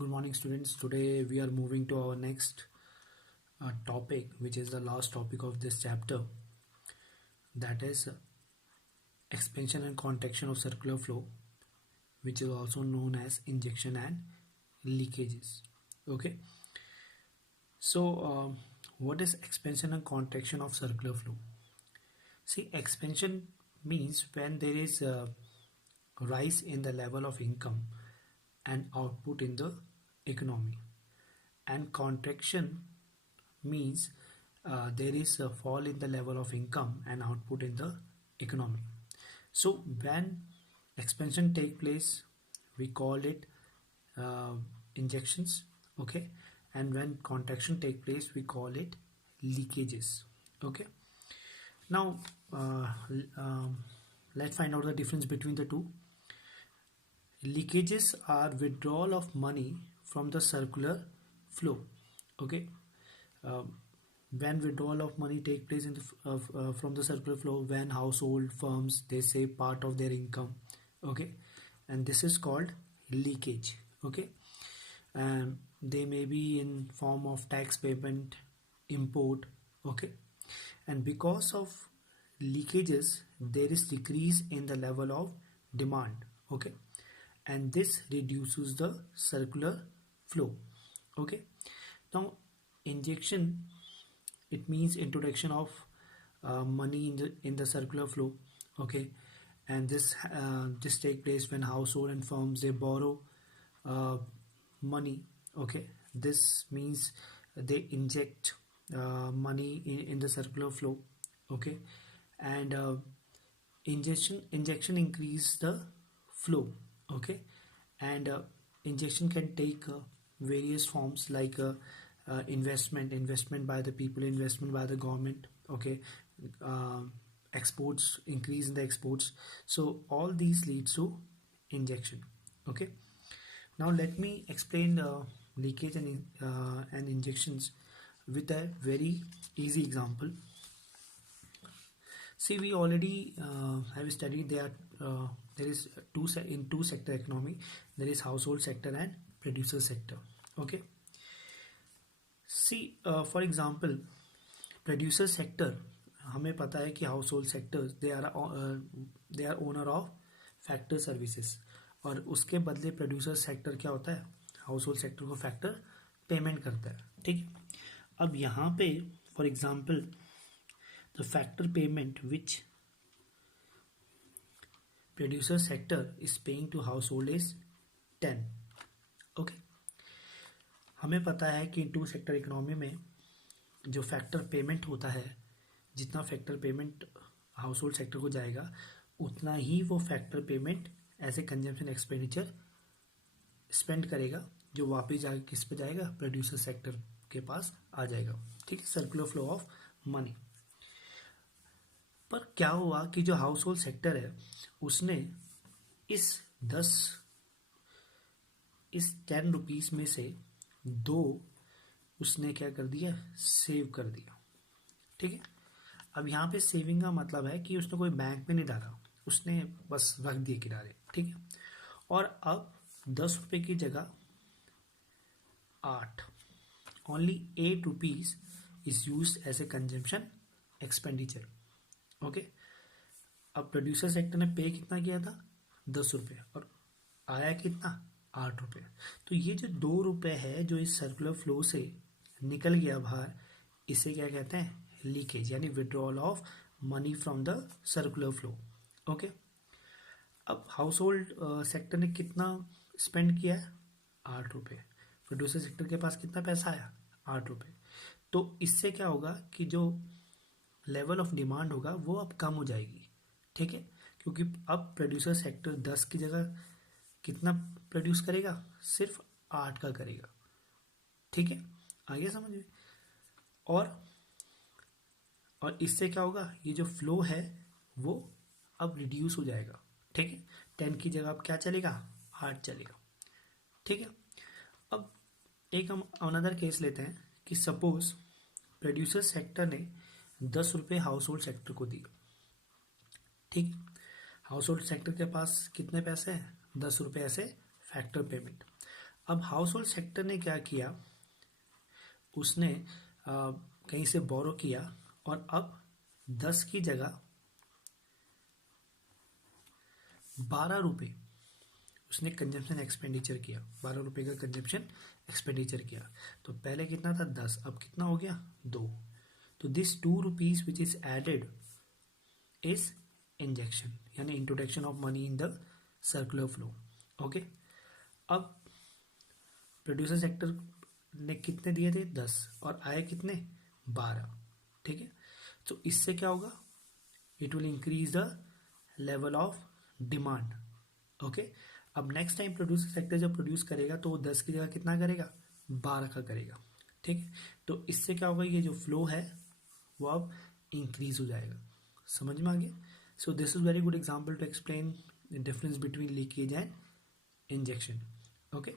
Good morning, students. Today we are moving to our next topic, which is the last topic of this chapter. That is expansion and contraction of circular flow, which is also known as injection and leakages. Okay. So, what is expansion and contraction of circular flow? See, expansion means when there is a rise in the level of income and output in the economy, and contraction means there is a fall in the level of income and output in the economy. So when expansion take place, we call it uh, injections, okay, and when contraction take place, we call it leakages. Okay. Now let's find out the difference between the two. Leakages are withdrawal of money from the circular flow. Okay. Um, when withdrawal of money take place in from the circular flow, when household firms they save part of their income, okay, and this is called leakage. Okay. And they may be in form of tax payment, import, okay, and because of leakages there is decrease in the level of demand, okay, and this reduces the circular flow. Okay. Now injection, it means introduction of money in the circular flow, okay, and this take place when household and firms they borrow uh, money, okay. This means they inject money in the circular flow, okay, and injection increase the flow, okay, and injection can take various forms like investment by the people, investment by the government, okay, uh, exports, increase in the exports. So all these leads to injection. Okay. Now let me explain leakage and injections with a very easy example. See, we already have studied there is two sector economy. There is household sector and producer sector. Okay. See, for example, producer sector, हमें पता है कि household sectors they are owner of factor services, और उसके बदले producer sector क्या होता है, हाउस होल्ड सेक्टर को फैक्टर पेमेंट करता है. ठीक है. अब यहाँ पे for example the factor payment which producer sector is paying to household is 10. Okay. हमें पता है कि टू सेक्टर इकोनॉमी में जो फैक्टर पेमेंट होता है, जितना factor payment household sector को जाएगा उतना ही वो factor payment as a consumption expenditure spend करेगा, जो वापस जाके किस पे जाएगा, प्रोड्यूसर सेक्टर के पास आ जाएगा. ठीक है. Circular flow of money. पर क्या हुआ कि जो हाउस होल्ड सेक्टर है उसने इस 10 रुपीस में से 2 उसने क्या कर दिया, सेव कर दिया. ठीक है. अब यहाँ पे सेविंग का मतलब है कि उसने कोई बैंक में नहीं डाला, उसने बस रख दिए किनारे. ठीक है. और अब 10 रुपये की जगह 8, only 8 rupees is use as a consumption expenditure. Okay. अब प्रोड्यूसर सेक्टर ने पे कितना किया था, 10 रुपये, और आया कितना, 8 रुपये. तो ये जो 2 रुपये है जो इस सर्कुलर फ्लो से निकल गया बाहर, इसे क्या कहते हैं, लीकेज, यानी withdrawal of money from the circular flow. Okay. अब हाउस होल्ड सेक्टर ने कितना स्पेंड किया है, 8 रुपये. प्रोड्यूसर सेक्टर के पास कितना पैसा आया, 8 रुपये. तो इससे क्या होगा कि जो लेवल ऑफ डिमांड होगा वो अब कम हो जाएगी. ठीक है. क्योंकि अब प्रोड्यूसर सेक्टर 10 की जगह कितना प्रोड्यूस करेगा, सिर्फ 8 का करेगा. ठीक है. आगे समझ में. और इससे क्या होगा, ये जो फ्लो है वो अब रिड्यूस हो जाएगा. ठीक है. 10 की जगह अब क्या चलेगा, 8 चलेगा. ठीक है. अब एक हम अनदर केस लेते हैं कि सपोज प्रोड्यूसर सेक्टर ने 10 रुपये हाउस होल्ड सेक्टर को दिए. ठीक. हाउस होल्ड सेक्टर के पास कितने पैसे हैं, 10 रुपये ऐसे फैक्टर पेमेंट. अब हाउस होल्ड सेक्टर ने क्या किया, उसने कहीं से बोरो किया और अब 10 की जगह 12 रुपये उसने कंजम्पशन एक्सपेंडिचर किया, 12 रुपये का कंजम्पशन एक्सपेंडिचर किया। तो पहले कितना था 10, अब कितना हो गया 2। तो this 2 rupees which is added is injection, यानी introduction of money in the circular flow. Okay, अब प्रोड्यूसर सेक्टर ने कितने दिए थे 10 और आए कितने 12, ठीक है। तो इससे क्या होगा, it will increase the level of demand. Okay, अब नेक्स्ट टाइम प्रोड्यूसर सेक्टर जब प्रोड्यूस करेगा तो वो 10 की जगह कितना करेगा 12 का करेगा, ठीक है। तो इससे क्या होगा, ये जो फ्लो है वो अब इंक्रीज हो जाएगा। समझ में आ गया। So this is very good example to explain the difference between leakage and injection. Okay.